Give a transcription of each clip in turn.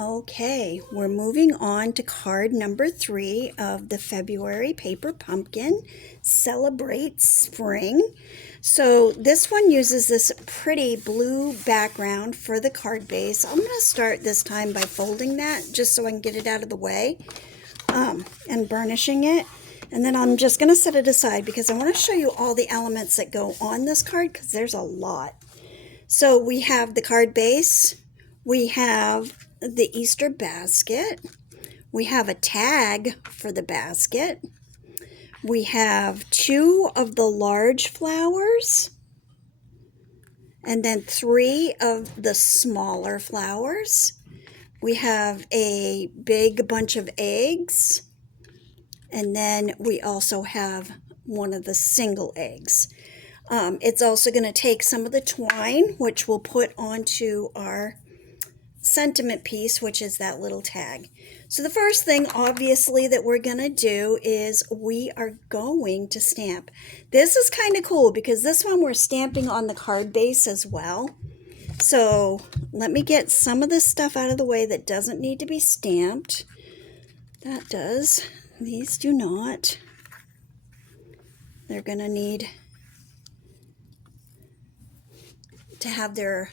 Okay, we're moving on to card number 3 of the February Paper Pumpkin Celebrate Spring. So this one uses this pretty blue background for the card base. I'm going to start this time by folding that just so I can get it out of the way and burnishing it. And then I'm just going to set it aside because I want to show you all the elements that go on this card because there's a lot. So we have the card base, we have the Easter basket, we have a tag for the basket, we have 2 of the large flowers, and then 3 of the smaller flowers. We have a big bunch of eggs, and then we also have one of the single eggs. It's also going to take some of the twine, which we'll put onto our sentiment piece, which is that little tag. So the first thing, obviously, that we're going to do is we are going to stamp. This is kind of cool because this one we're stamping on the card base as well. So let me get some of this stuff out of the way that doesn't need to be stamped. That does. These do not. They're going to need to have their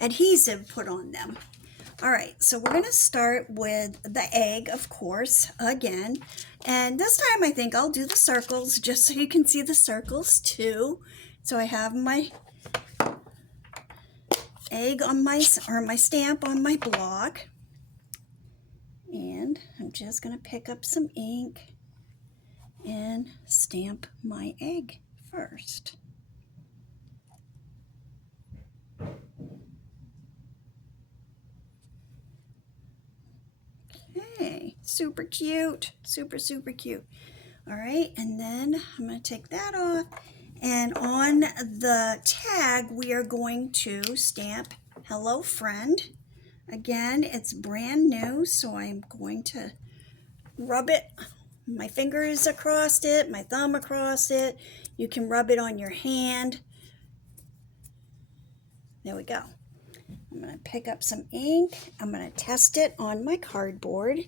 adhesive put on them. All right, so we're going to start with the egg, of course, again. And this time I think I'll do the circles just so you can see the circles too. So I have my egg on my stamp on my block. And I'm just going to pick up some ink and stamp my egg first. Okay, super cute, super cute. All right, and then I'm going to take that off, and on the tag we are going to stamp Hello Friend. Again, it's brand new, so I'm going to rub it, my fingers across it, my thumb across it. You can rub it on your hand. There we go. I'm going to pick up some ink. I'm going to test it on my cardboard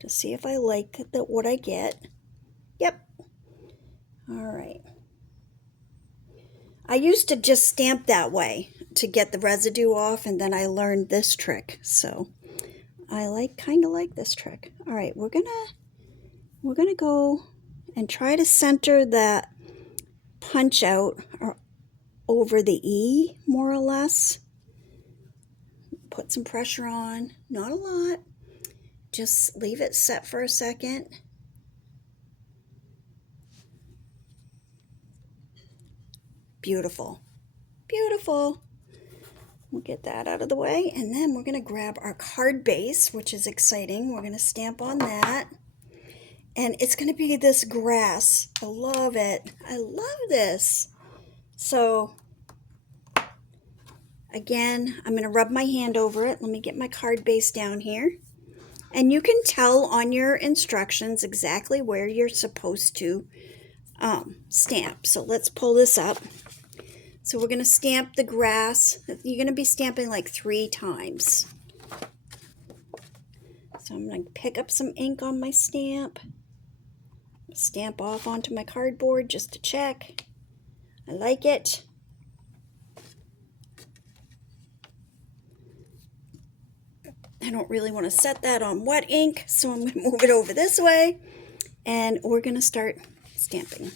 to see if I like what I get. Yep. All right. I used to just stamp that way to get the residue off, and then I learned this trick. So I kind of like this trick. All right, we're gonna go and try to center that punch out over the E, more or less. Put some pressure on, not a lot. Just leave it set for a second. Beautiful, beautiful. We'll get that out of the way, and then we're going to grab our card base, which is exciting. We're going to stamp on that, and it's going to be this grass. I love it. I love this. So again, I'm going to rub my hand over it. Let me get my card base down here. And you can tell on your instructions exactly where you're supposed to stamp. So let's pull this up. So we're going to stamp the grass. You're going to be stamping like 3 times. So I'm going to pick up some ink on my stamp. Stamp off onto my cardboard just to check. I like it. I don't really want to set that on wet ink, so I'm going to move it over this way. And we're going to start stamping.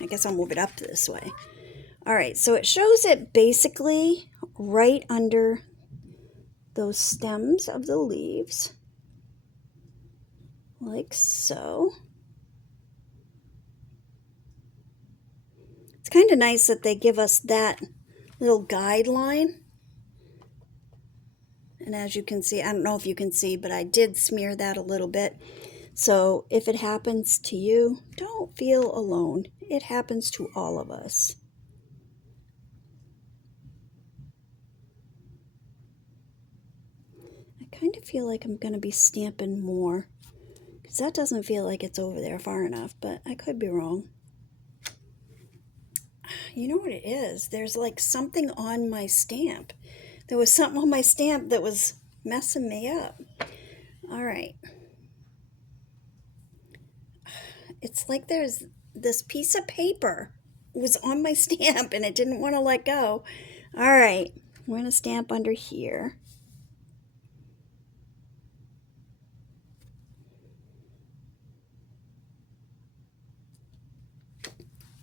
I guess I'll move it up this way. All right, so it shows it basically right under those stems of the leaves, like so. It's kind of nice that they give us that little guideline. And as you can see, I don't know if you can see, but I did smear that a little bit. So if it happens to you, don't feel alone. It happens to all of us. I kind of feel like I'm going to be stamping more because that doesn't feel like it's over there far enough, but I could be wrong. You know what it is? There's like something on my stamp. There was something on my stamp that was messing me up. All right. It's like there's this piece of paper was on my stamp and it didn't want to let go. All right. We're going to stamp under here.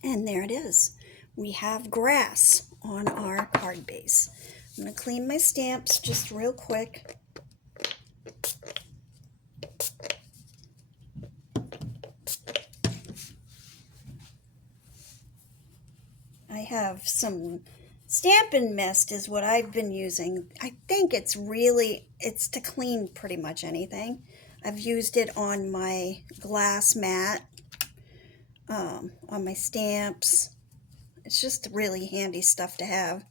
And there it is. We have grass on our card base. I'm going to clean my stamps just real quick. I have some Stampin' Mist is what I've been using. I think it's to clean pretty much anything. I've used it on my glass mat, on my stamps. It's just really handy stuff to have.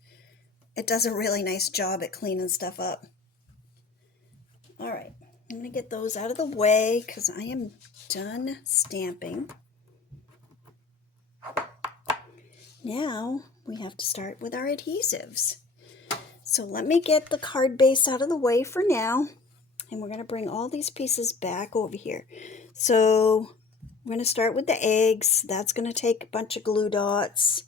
It does a really nice job at cleaning stuff up. All right, I'm going to get those out of the way because I am done stamping. Now we have to start with our adhesives. So let me get the card base out of the way for now, and we're going to bring all these pieces back over here. So we're going to start with the eggs. That's going to take a bunch of glue dots.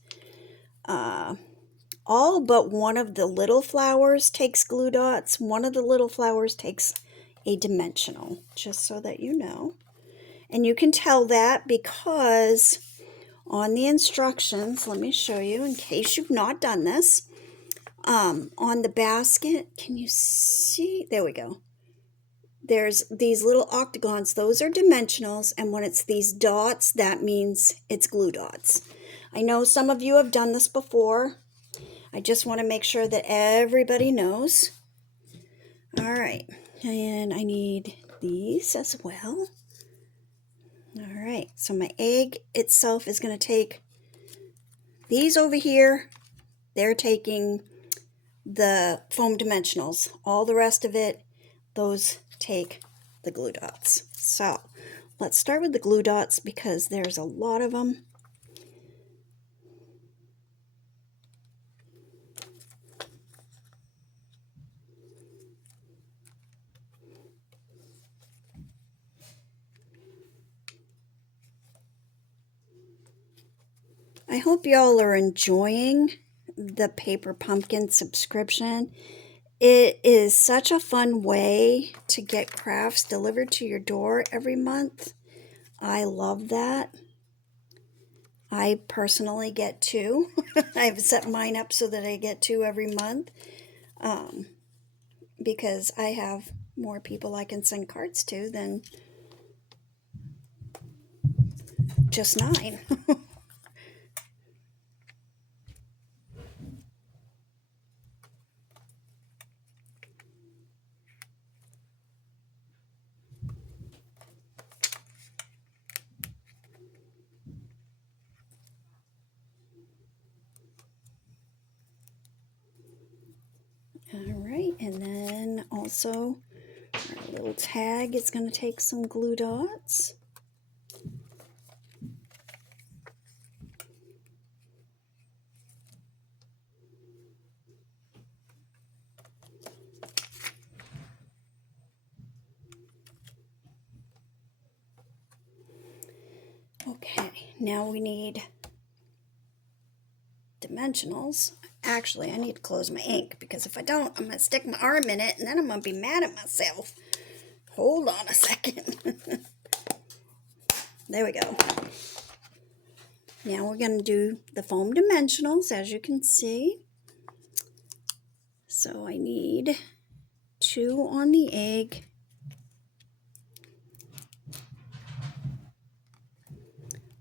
All but one of the little flowers takes glue dots. One of the little flowers takes a dimensional, just so that you know. And you can tell that because on the instructions, let me show you in case you've not done this. On the basket, can you see? There we go. There's these little octagons. Those are dimensionals, and when it's these dots, that means it's glue dots. I know some of you have done this before. I just want to make sure that everybody knows. All right, and I need these as well. All right, so my egg itself is going to take these over here. They're taking the foam dimensionals. All the rest of it, those take the glue dots. So let's start with the glue dots because there's a lot of them. I hope y'all are enjoying the Paper Pumpkin subscription. It is such a fun way to get crafts delivered to your door every month. I love that. I personally get 2. I've set mine up so that I get 2 every month because I have more people I can send cards to than just 9. All right, and then also our little tag is going to take some glue dots. Okay, now we need dimensionals. Actually, I need to close my ink because if I don't, I'm going to stick my arm in it and then I'm going to be mad at myself. Hold on a second. There we go. Now we're going to do the foam dimensionals, as you can see. So I need 2 on the egg.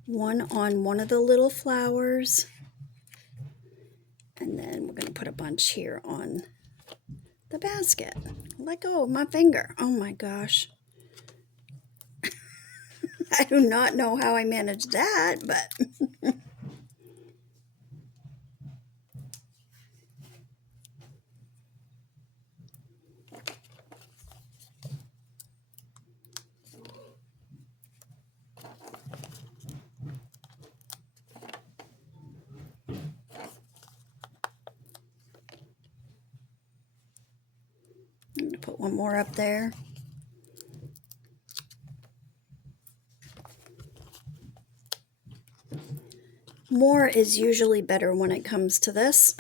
One on one of the little flowers. And then we're going to put a bunch here on the basket. Let go of my finger. Oh my gosh. I do not know how I managed that, but I'm going to put one more up there. More is usually better when it comes to this.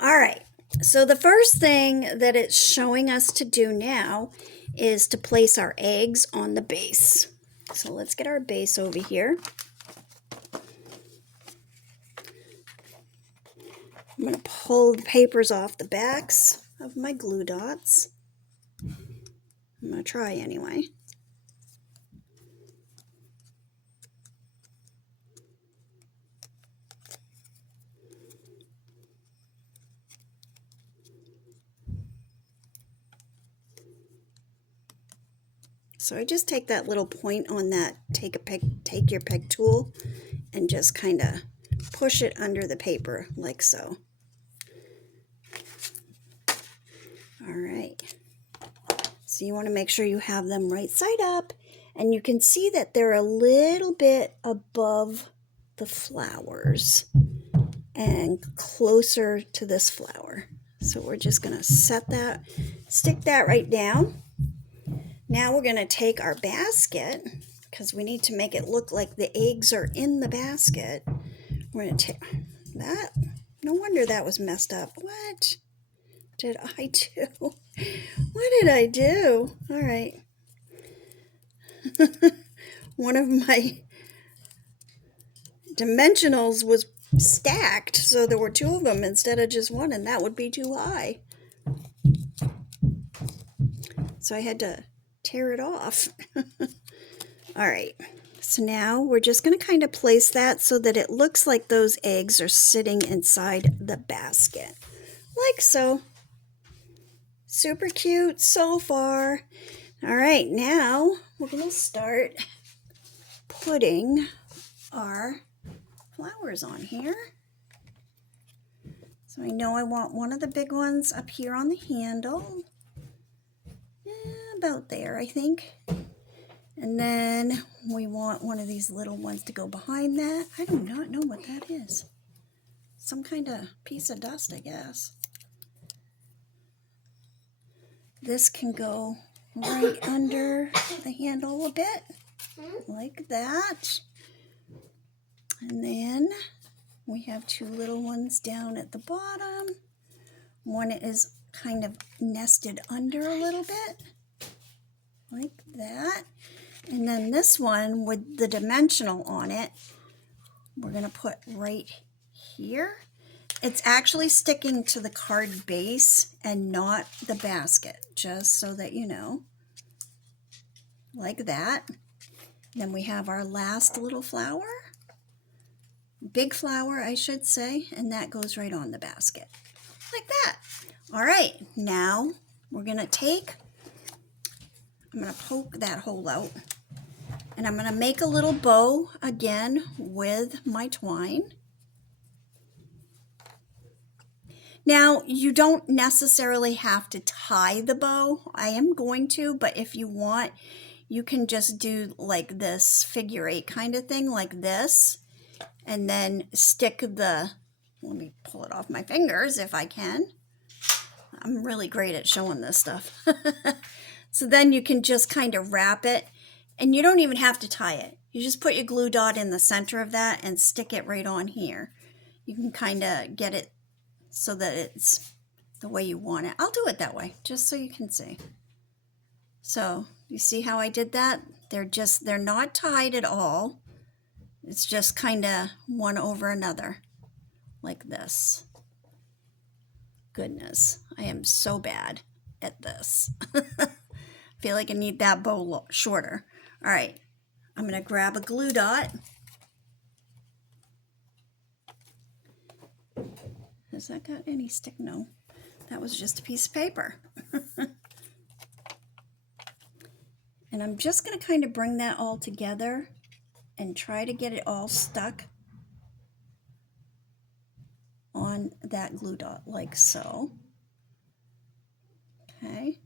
All right, so the first thing that it's showing us to do now is to place our eggs on the base. So let's get our base over here. I'm going to pull the papers off the backs of my glue dots. I'm going to try anyway. So I just take that little point on that, take your pick tool and just kind of push it under the paper like so. All right. So you want to make sure you have them right side up, and you can see that they're a little bit above the flowers and closer to this flower. So we're just going to set that, stick that right down. Now we're going to take our basket, because we need to make it look like the eggs are in the basket. We're going to take that. No wonder that was messed up. What did I do? What did I do? All right. One of my dimensionals was stacked, so there were two of them instead of just one, and that would be too high. So I had to tear it off. All right, so now we're just going to kind of place that so that it looks like those eggs are sitting inside the basket, like so. Super cute so far. All right, now we're going to start putting our flowers on here. So I know I want one of the big ones up here on the handle. About there, I think. And then we want one of these little ones to go behind that. I do not know what that is. Some kind of piece of dust, I guess. This can go right under the handle a bit, like that. And then we have two little ones down at the bottom. One is kind of nested under a little bit, like that. And then this one with the dimensional on it, we're going to put right here. It's actually sticking to the card base and not the basket, just so that you know. Like that. Then we have our last little flower. Big flower, I should say, and that goes right on the basket. Like that. All right, now we're going to take, I'm going to poke that hole out. And I'm going to make a little bow again with my twine. Now, you don't necessarily have to tie the bow. I am going to, but if you want, you can just do like this figure eight kind of thing, like this, and then stick the, let me pull it off my fingers if I can. I'm really great at showing this stuff. So then you can just kind of wrap it. And you don't even have to tie it. You just put your glue dot in the center of that and stick it right on here. You can kind of get it so that it's the way you want it. I'll do it that way, just so you can see. So you see how I did that? They're not tied at all. It's just kind of one over another, like this. Goodness, I am so bad at this. I feel like I need that bow shorter. All right, I'm going to grab a glue dot. Has that got any stick? No, that was just a piece of paper. And I'm just going to kind of bring that all together and try to get it all stuck on that glue dot, like so. Okay.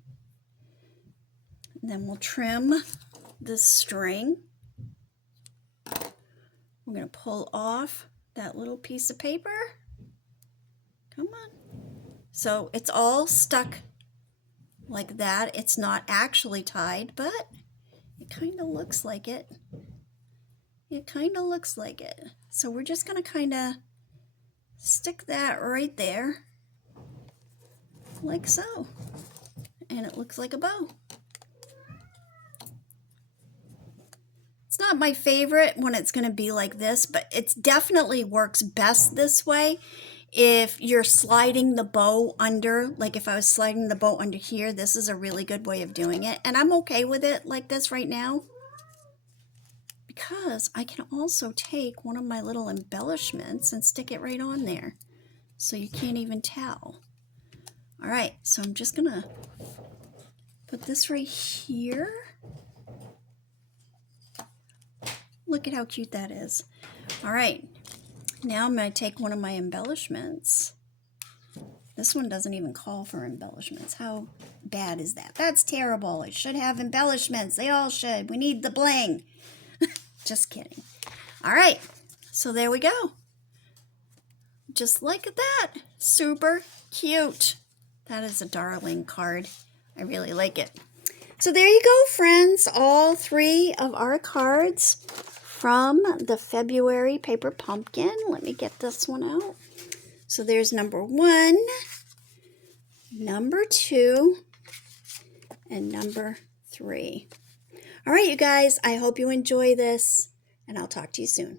And then we'll trim this string. We're going to pull off that little piece of paper. Come on. So it's all stuck like that. It's not actually tied, but it kind of looks like it. It kind of looks like it. So we're just going to kind of stick that right there, like so. And it looks like a bow. It's not my favorite when it's going to be like this, but it definitely works best this way. If you're sliding the bow under, like if I was sliding the bow under here, this is a really good way of doing it. And I'm okay with it like this right now, because I can also take one of my little embellishments and stick it right on there, so you can't even tell. All right, so I'm just gonna put this right here. Look at how cute that is. All right, now I'm gonna take one of my embellishments. This one doesn't even call for embellishments. How bad is that? That's terrible. It should have embellishments. They all should. We need the bling. Just kidding. All right, so there we go. Just like that. Super cute. That is a darling card. I really like it. So there you go, friends. All 3 of our cards from the February Paper Pumpkin. Let me get this one out. So there's number 1, number 2, and number 3. All right, you guys, I hope you enjoy this, and I'll talk to you soon.